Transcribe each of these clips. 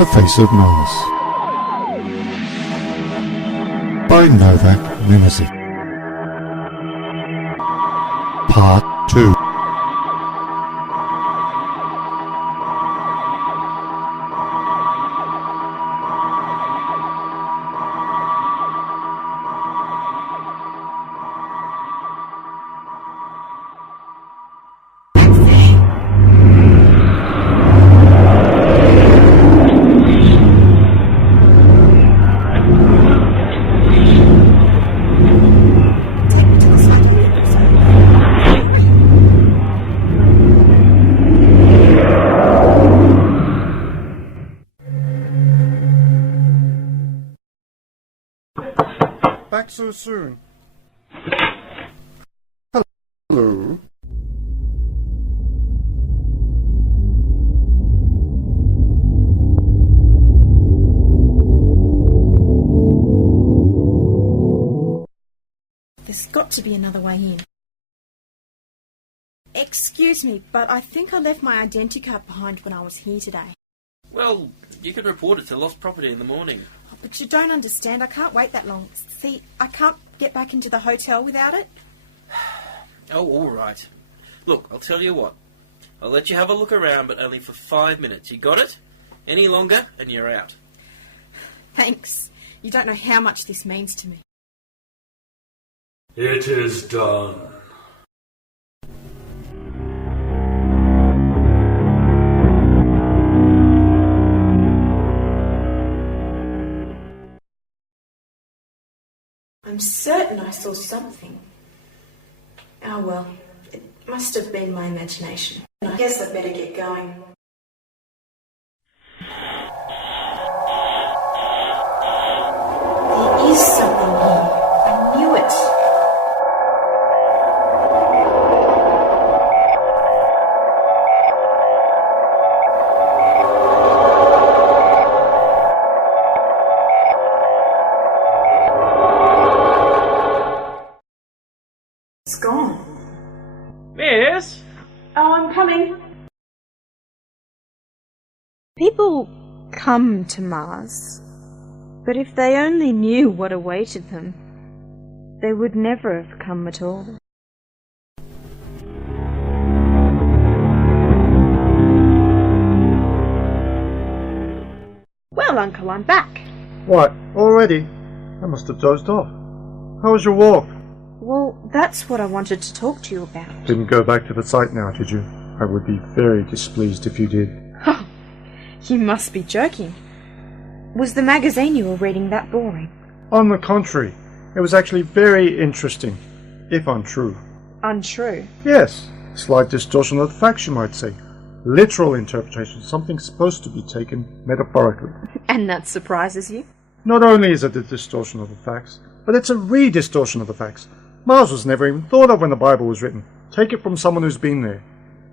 The Face of Mars by Novak Mimizic. Part 2. Back so soon. Hello. There's got to be another way in. Excuse me, but I think I left my identity card behind when I was here today. Well, you could report it to lost property in the morning. But you don't understand, I can't wait that long. See, I can't get back into the hotel without it. Oh, all right. Look, I'll tell you what. I'll let you have a look around, but only for 5 minutes. You got it? Any longer, and you're out. Thanks. You don't know how much this means to me. It is done. I'm certain I saw something. Oh well, it must have been my imagination. I guess I'd better get going. There is something here. I knew it. It's gone. Miss? Oh, I'm coming. People come to Mars, but if they only knew what awaited them, they would never have come at all. Well, Uncle, I'm back. What, already? I must have dozed off. How was your walk? Well, that's what I wanted to talk to you about. Didn't go back to the site now, did you? I would be very displeased if you did. Oh, you must be joking. Was the magazine you were reading that boring? On the contrary, it was actually very interesting, if untrue. Untrue. Yes, slight distortion of the facts, you might say. Literal interpretation, something supposed to be taken metaphorically. And that surprises you? Not only is it a distortion of the facts, but it's a re-distortion of the facts. Mars was never even thought of when the Bible was written. Take it from someone who's been there.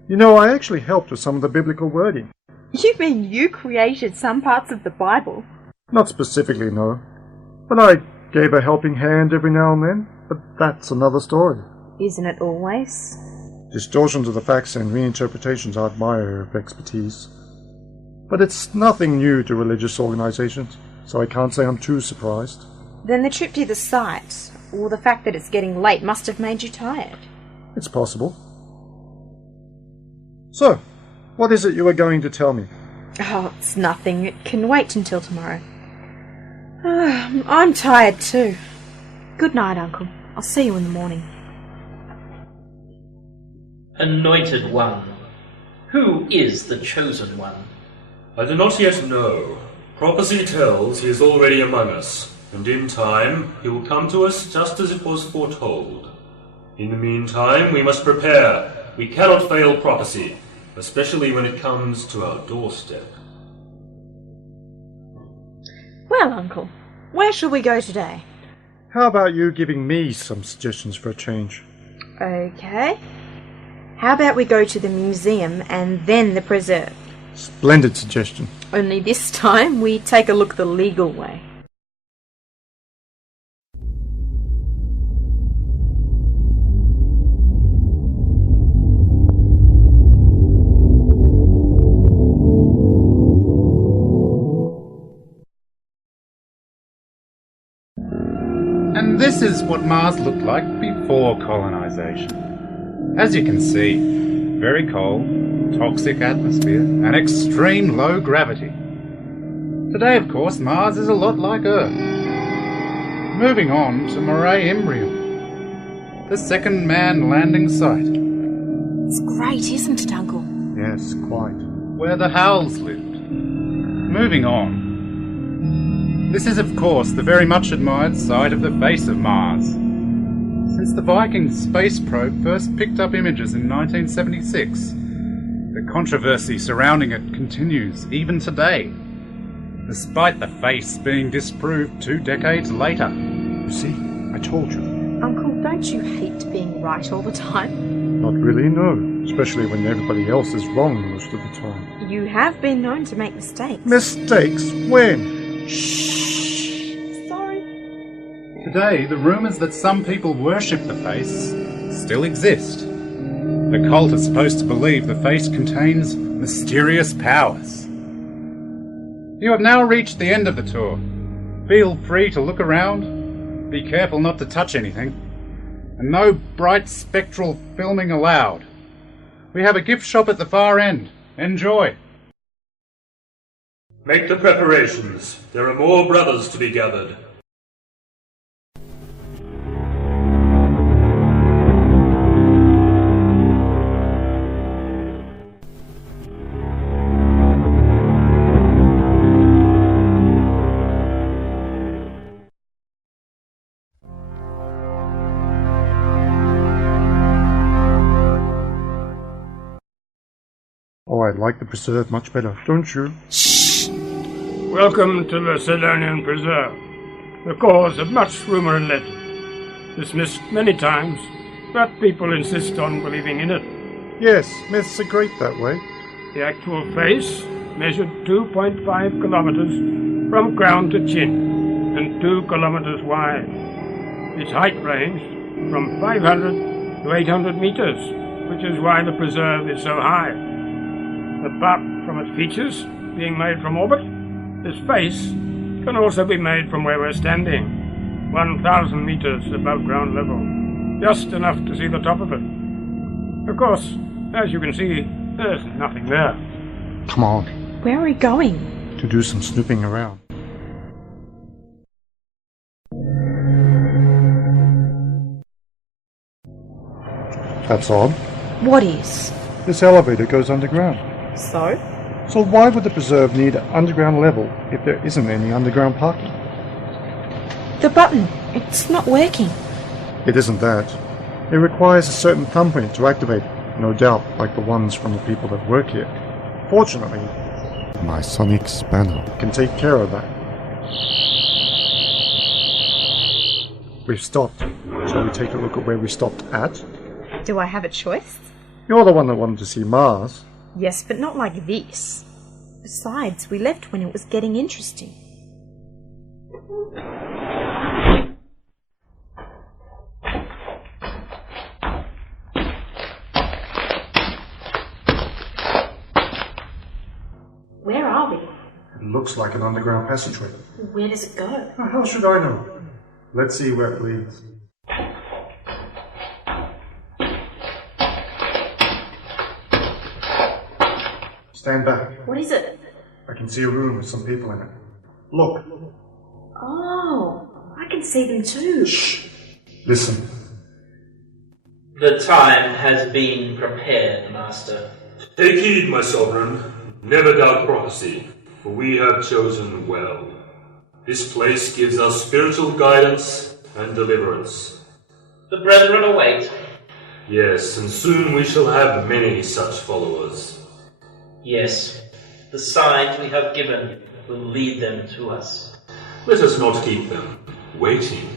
You know, I actually helped with some of the biblical wording. You mean you created some parts of the Bible? Not specifically, no. But I gave a helping hand every now and then. But that's another story. Isn't it always? Distortions of the facts and reinterpretations aren't my area of expertise. But it's nothing new to religious organizations, so I can't say I'm too surprised. Then the trip to the site, or the fact that it's getting late, must have made you tired. It's possible. So, what is it you were going to tell me? Oh, it's nothing. It can wait until tomorrow. I'm tired too. Good night, Uncle. I'll see you in the morning. Anointed One. Who is the Chosen One? I do not yet know. Prophecy tells he is already among us, and in time he will come to us just as it was foretold. In the meantime, we must prepare. We cannot fail prophecy, especially when it comes to our doorstep. Well, Uncle, where shall we go today? How about you giving me some suggestions for a change? Okay. How about we go to the museum and then the preserve? Splendid suggestion. Only this time we take a look the legal way. this is what Mars looked like before colonization. As you can see, very cold, toxic atmosphere, and extreme low gravity. Today, of course, Mars is a lot like Earth. Moving on to Mare Imbrium, the second manned landing site, It's great, isn't it, Uncle? Yes, quite. where the Howells lived. Moving on. This is, of course, the very much admired site of the base of Mars. Since the Viking space probe first picked up images in 1976, the controversy surrounding it continues even today, despite the face being disproved 2 decades later. You see, I told you. Uncle, don't you hate being right all the time? Not really, no. Especially when everybody else is wrong most of the time. You have been known to make mistakes. Mistakes? When? Sorry. Today, the rumours that some people worship the face still exist. The cult is supposed to believe the face contains mysterious powers. You have now reached the end of the tour. Feel free to look around. Be careful not to touch anything. And no bright spectral filming allowed. We have a gift shop at the far end. Enjoy. Make the preparations. There are more brothers to be gathered. Oh, I like the preserve much better, don't you? Welcome to the Salernian Preserve, the cause of much rumour and legend. Dismissed many times, but people insist on believing in it. Yes, myths are great that way. The actual face measured 2.5 kilometres from crown to chin, and 2 kilometres wide. Its height ranged from 500 to 800 metres, which is why the preserve is so high. Apart from its features being made from orbit, this face can also be made from where we're standing, 1,000 metres above ground level, just enough to see the top of it. Of course, as you can see, there's nothing there. Come on, Where are we going? to do some snooping around. That's odd. What is? This elevator goes underground. So? So why would the preserve need underground level if there isn't any underground parking? The button. It's not working. It isn't that. It requires a certain thumbprint to activate it, no doubt like the ones from the people that work here. Fortunately, My sonic spanner. it can take care of that. We've stopped. Shall we take a look at where we stopped at? Do I have a choice? You're the one that wanted to see Mars. Yes, but not like this. Besides, we left when it was getting interesting. Where are we? It looks like an underground passageway. Where does it go? How should I know? Let's see where it leads. Stand back. What is it? I can see a room with some people in it. Look. Oh, I can see them too. Shh. Listen. The time has been prepared, Master. Take heed, my sovereign. Never doubt prophecy, for we have chosen well. This place gives us spiritual guidance and deliverance. The brethren await. Yes, and soon we shall have many such followers. Yes, the signs we have given will lead them to us. Let us not keep them waiting.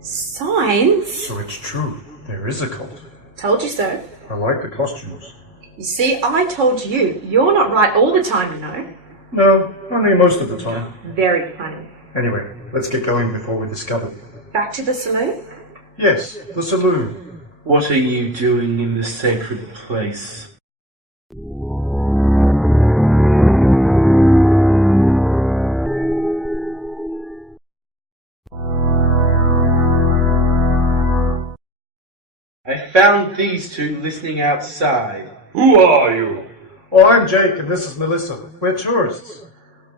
Signs? So it's true. There is a cult. Told you so. I like the costumes. You see, I told you. You're not right all the time, you know. No, only most of the time. Very funny. Anyway, let's get going before we're discovered. Back to the saloon? Yes, the saloon. What are you doing in the sacred place? found these two listening outside. Who are you? Oh, I'm Jake, and this is Melissa. We're tourists.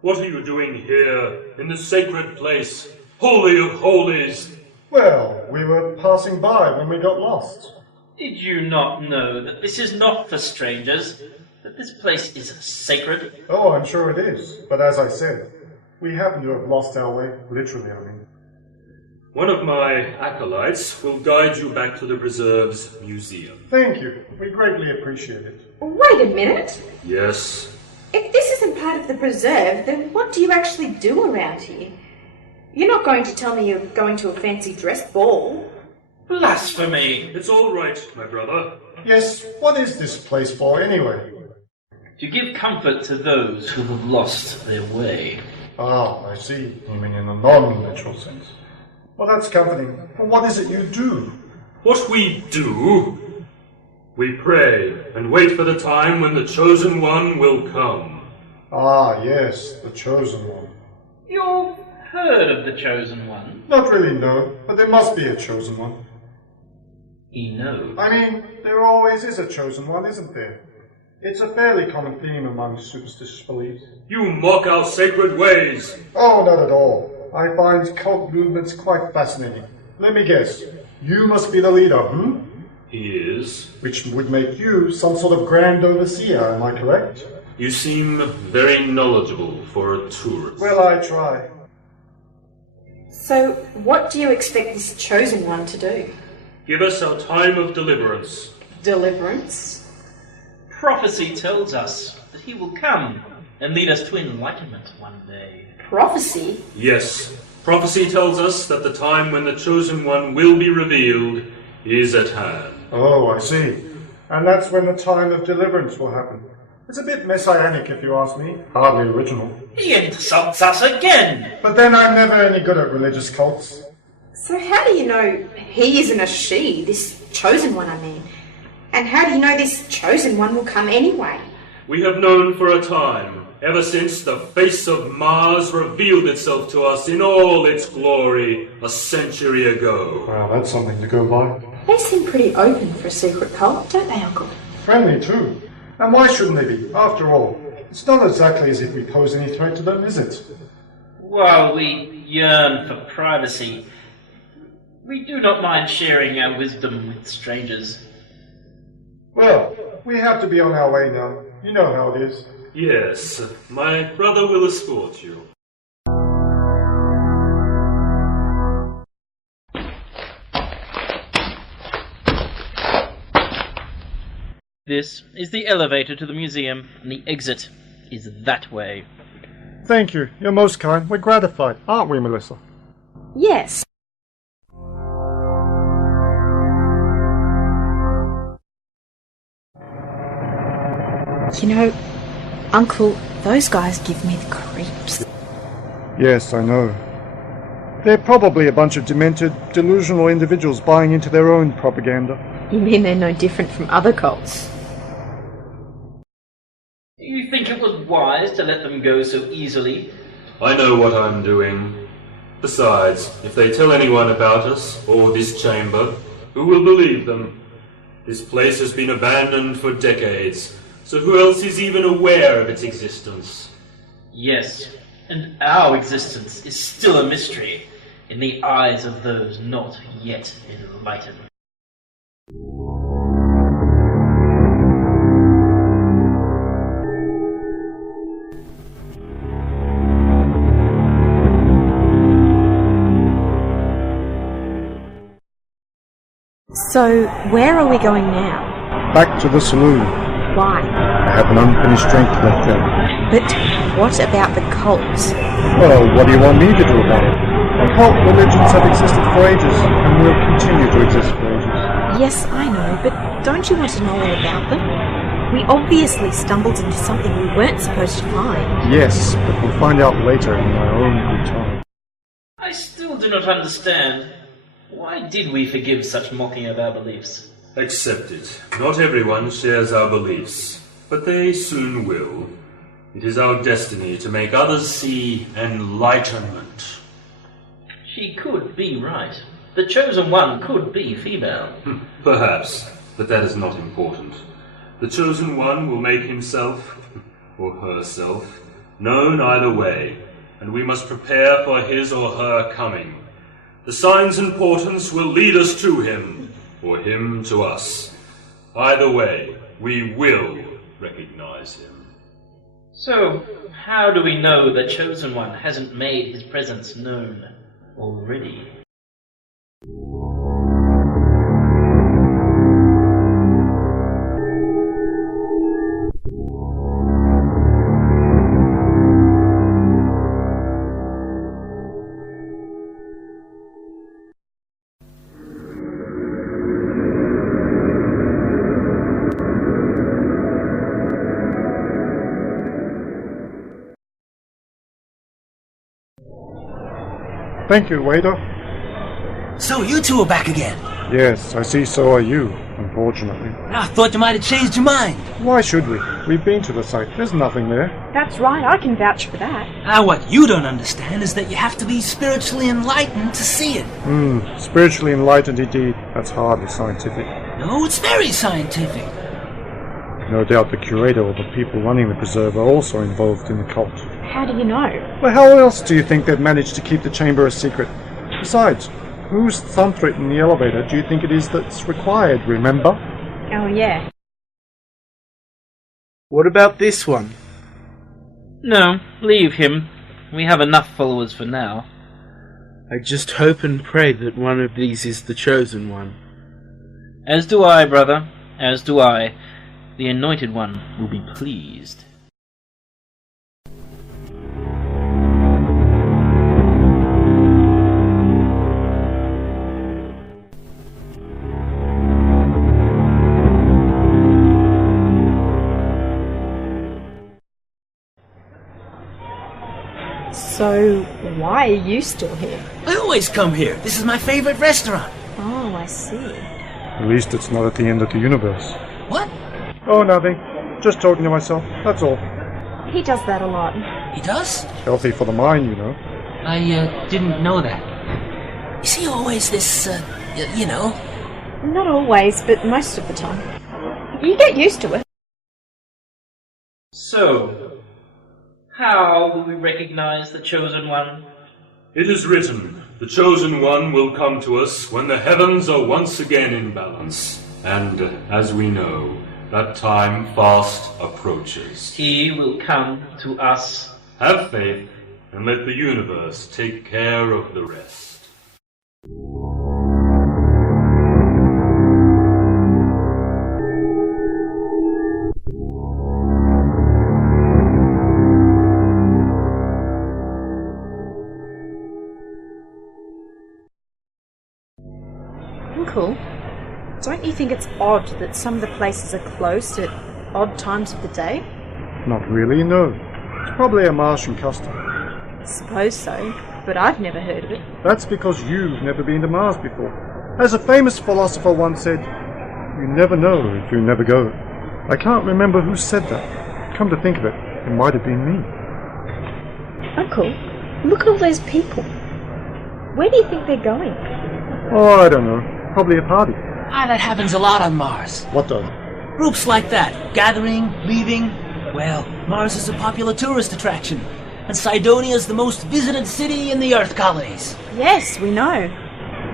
What are you doing here, in the sacred place, holy of holies? Well, we were passing by when we got lost. Did you not know that this is not for strangers? That this place is sacred? Oh, I'm sure it is. But as I said, we happen to have lost our way. Literally, I mean. One of my acolytes will guide you back to the Preserve's museum. Thank you. We greatly appreciate it. Wait a minute. Yes. If this isn't part of the preserve, then what do you actually do around here? You're not going to tell me you're going to a fancy dress ball. Blasphemy! It's all right, my brother. Yes, what is this place for anyway? To give comfort to those who have lost their way. Ah, I see. You mean in a non-literal sense. Well, that's comforting. But what is it you do? What we do? We pray and wait for the time when the Chosen One will come. Ah, yes, the Chosen One. You've heard of the Chosen One? Not really, no, but there must be a Chosen One. He knows. I mean, there always is a Chosen One, isn't there? It's a fairly common theme among superstitious beliefs. You mock our sacred ways. Oh, not at all. I find cult movements quite fascinating. Let me guess. You must be the leader, hmm? He is. Which would make you some sort of grand overseer, am I correct? You seem very knowledgeable for a tourist. Well, I try. So, what do you expect this Chosen One to do? Give us our time of deliverance. Deliverance? Prophecy tells us that he will come and lead us to enlightenment one day. Prophecy? Yes. Prophecy tells us that the time when the Chosen One will be revealed is at hand. Oh, I see. And that's when the time of deliverance will happen. It's a bit messianic, if you ask me. Hardly original. He insults us again! But then I'm never any good at religious cults. So how do you know he isn't a she, this Chosen One, I mean? And how do you know this Chosen One will come anyway? We have known for a time, ever since the face of Mars revealed itself to us in all its glory a century ago. Well, that's something to go by. They seem pretty open for a secret cult, don't they, Uncle? Friendly, too. And why shouldn't they be? After all, it's not exactly as if we pose any threat to them, is it? While we yearn for privacy, we do not mind sharing our wisdom with strangers. Well, we have to be on our way now. You know how it is. Yes, my brother will escort you. This is the elevator to the museum, and the exit is that way. Thank you. You're most kind. We're gratified, aren't we, Melissa? Yes. You know, Uncle, those guys give me the creeps. Yes, I know. They're probably a bunch of demented, delusional individuals buying into their own propaganda. You mean they're no different from other cults? Do you think it was wise to let them go so easily? I know what I'm doing. Besides, if they tell anyone about us, or this chamber, who will believe them? This place has been abandoned for decades, so who else is even aware of its existence? Yes, and our existence is still a mystery in the eyes of those not yet enlightened. So, where are we going now? Back to the saloon. Why? I have an unfinished drink left there. But what about the cult? Well, what do you want me to do about it? Occult religions have existed for ages, and will continue to exist for ages. Yes, I know, but don't you want to know all about them? We obviously stumbled into something we weren't supposed to find. Yes, but we'll find out later in my own good time. I still do not understand. Why did we forgive such mocking of our beliefs? Accept it. Not everyone shares our beliefs, but they soon will. It is our destiny to make others see enlightenment. She could be right. the Chosen One could be female. Perhaps, but that is not important. The Chosen One will make himself, or herself, known either way, and we must prepare for his or her coming. The signs and portents will lead us to him, or him to us. Either way, we will recognize him. So, how do we know the Chosen One hasn't made his presence known already? Thank you, waiter. So you two are back again. Yes, I see so are you, unfortunately. I thought you might have changed your mind. Why should we? We've been to the site. There's nothing there. That's right, I can vouch for that. What you don't understand is that you have to be spiritually enlightened to see it. Spiritually enlightened indeed. That's hardly scientific. No, it's very scientific. No doubt the curator or the people running the preserve are also involved in the cult. How do you know? Well, how else do you think they've managed to keep the chamber a secret? Besides, whose thumbprint in the elevator do you think it is that's required, remember? Oh, yeah. What about this one? No, leave him. We have enough followers for now. I just hope and pray that one of these is the Chosen One. As do I, brother. As do I. The Anointed One will be pleased. So, why are you still here? I always come here. This is my favorite restaurant. Oh, I see. At least it's not at the end of the universe. What? Oh, nothing. Just talking to myself, that's all. He does that a lot. He does? Healthy for the mind, you know. I didn't know that. Is he always this, you know? Not always, but most of the time. You get used to it. So, how will we recognize the Chosen One? It is written, the Chosen One will come to us when the heavens are once again in balance. And, as we know, that time fast approaches. He will come to us. Have faith, and let the universe take care of the rest. Uncle, don't you think it's odd that some of the places are closed at odd times of the day? Not really, no. It's probably a Martian custom. Suppose so, but I've never heard of it. That's because you've never been to Mars before. As a famous philosopher once said, you never know if you never go. I can't remember who said that. Come to think of it, it might have been me. Uncle, look at all those people. Where do you think they're going? Oh, I don't know. Probably a party. That happens a lot on Mars. What does? Groups like that, gathering, leaving. Well, Mars is a popular tourist attraction, and Cydonia is the most visited city in the Earth colonies. Yes, we know.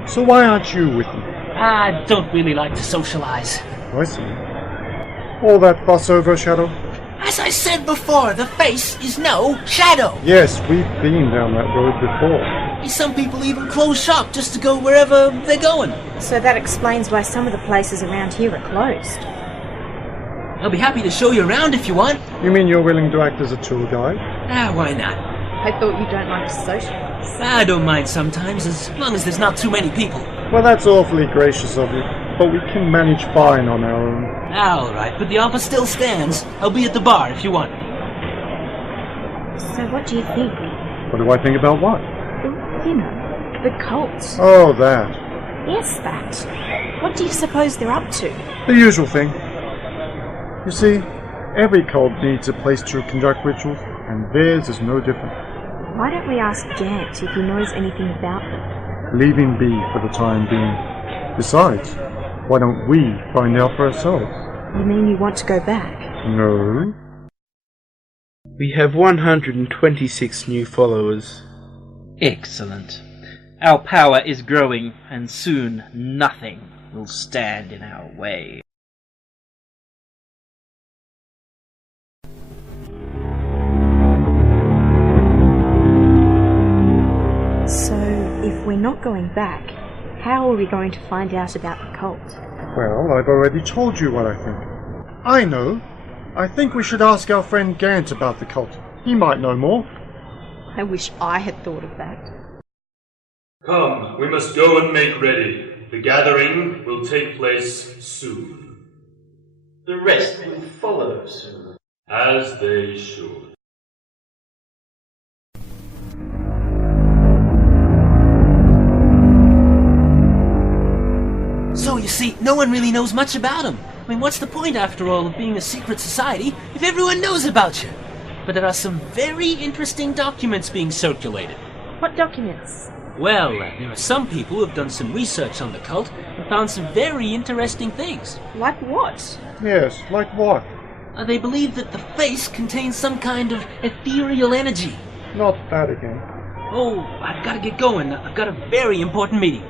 So why aren't you with me? I don't really like to socialize. I see. All that fuss over Shadow? As I said before, the face is no shadow. Yes, we've been down that road before. Some people even close shop just to go wherever they're going. So that explains why some of the places around here are closed. I'll be happy to show you around if you want. You mean you're willing to act as a tour guide? Why not? I thought you don't like to socialize. I don't mind sometimes, as long as there's not too many people. Well, that's awfully gracious of you, but we can manage fine on our own. All right, but the offer still stands. I'll be at the bar if you want. So what do you think? What do I think about what? You know, the cult. Oh, that. Yes, that. What do you suppose they're up to? The usual thing. You see, every cult needs a place to conduct rituals, and theirs is no different. Why don't we ask Gant if he knows anything about them? Leave him be for the time being. Besides, why don't we find out for ourselves? You mean you want to go back? No. We have 126 new followers. Excellent. Our power is growing, and soon nothing will stand in our way. So, if we're not going back, how are we going to find out about the cult? Well, I've already told you what I think. I know. I think we should ask our friend Gant about the cult. He might know more. I wish I had thought of that. Come, we must go and make ready. The gathering will take place soon. The rest will follow soon. As they should. So, you see, no one really knows much about him. I mean, what's the point, after all, of being a secret society if everyone knows about you? But there are some very interesting documents being circulated. What documents? Well, there are some people who have done some research on the cult and found some very interesting things. Like what? Yes, like what? They believe that the face contains some kind of ethereal energy. Not that again. Oh, I've got to get going. I've got a very important meeting.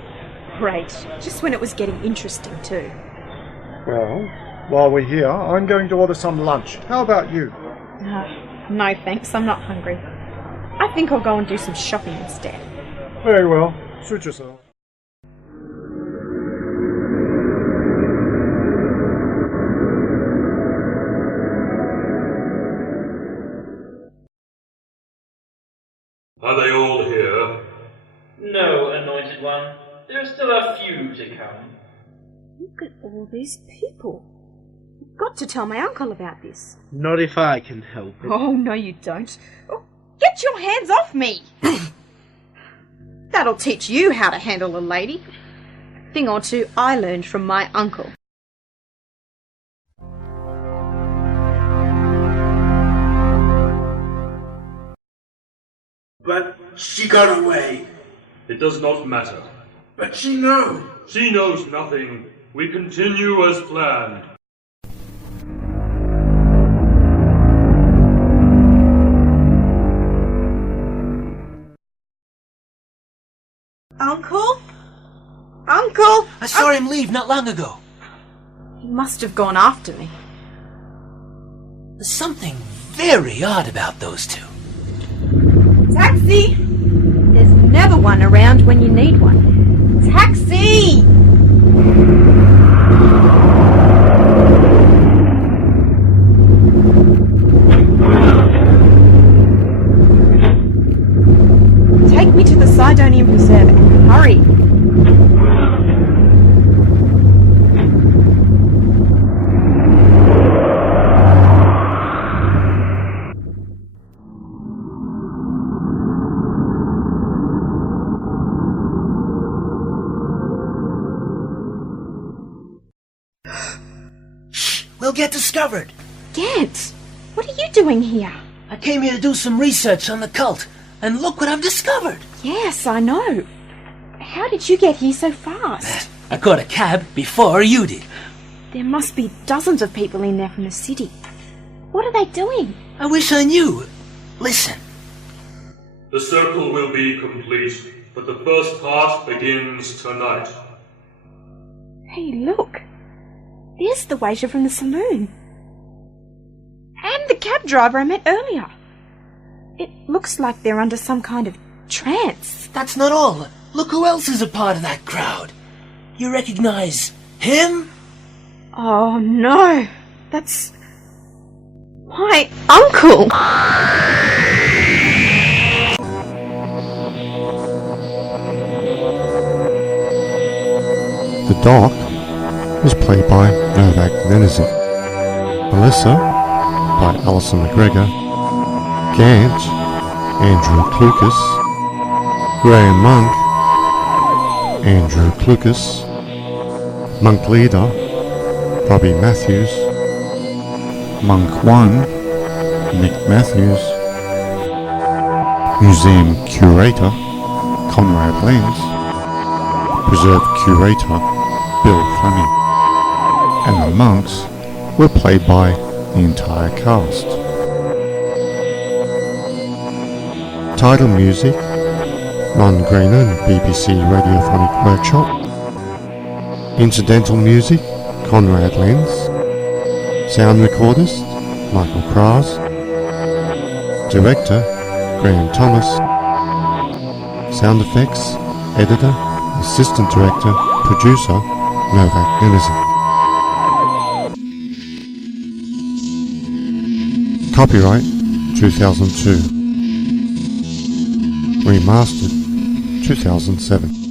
Great. Just when it was getting interesting, too. Well, while we're here, I'm going to order some lunch. How about you? No thanks, I'm not hungry. I think I'll go and do some shopping instead. Very well. Suit yourself. Are they all here? No, Anointed One. There are still a few to come. Look at all these people. You've got to tell my uncle about this. Not if I can help it. Oh, no you don't. Oh, get your hands off me! That'll teach you how to handle a lady. A thing or two I learned from my uncle. But she got away. It does not matter. But she knows. She knows nothing. We continue as planned. Uncle? Uncle! I saw him leave not long ago. He must have gone after me. There's something very odd about those two. Taxi! There's never one around when you need one. Taxi! Take me to the Sidonian Preserve and hurry! We'll get discovered. Gant, what are you doing here? I came here to do some research on the cult, and look what I've discovered. Yes, I know. How did you get here so fast? I caught a cab before you did. There must be dozens of people in there from the city. What are they doing? I wish I knew. Listen. The circle will be complete, but the first part begins tonight. Hey, look. There's the waiter from the saloon. And the cab driver I met earlier. It looks like they're under some kind of trance. That's not all. Look who else is a part of that crowd. You recognize him? Oh, no. That's my uncle. The Doc was played by Novak Venizin. Melissa by Alison McGregor. Gant, Andrew Klukas. Graham Monk, Andrew Klukas. Monk Leader, Robbie Matthews. Monk 1, Nick Matthews. Museum Curator, Conrad Lenz. Preserve curator Bill Fleming. And the monks were played by the entire cast. Title music, Ron Greener and BBC Radiophonic Workshop. Incidental music, Conrad Lenz. Sound recordist, Michael Kras. Director, Graham Thomas. Sound effects, editor, assistant director, producer, Novak Denizen. Copyright 2002. Remastered 2007.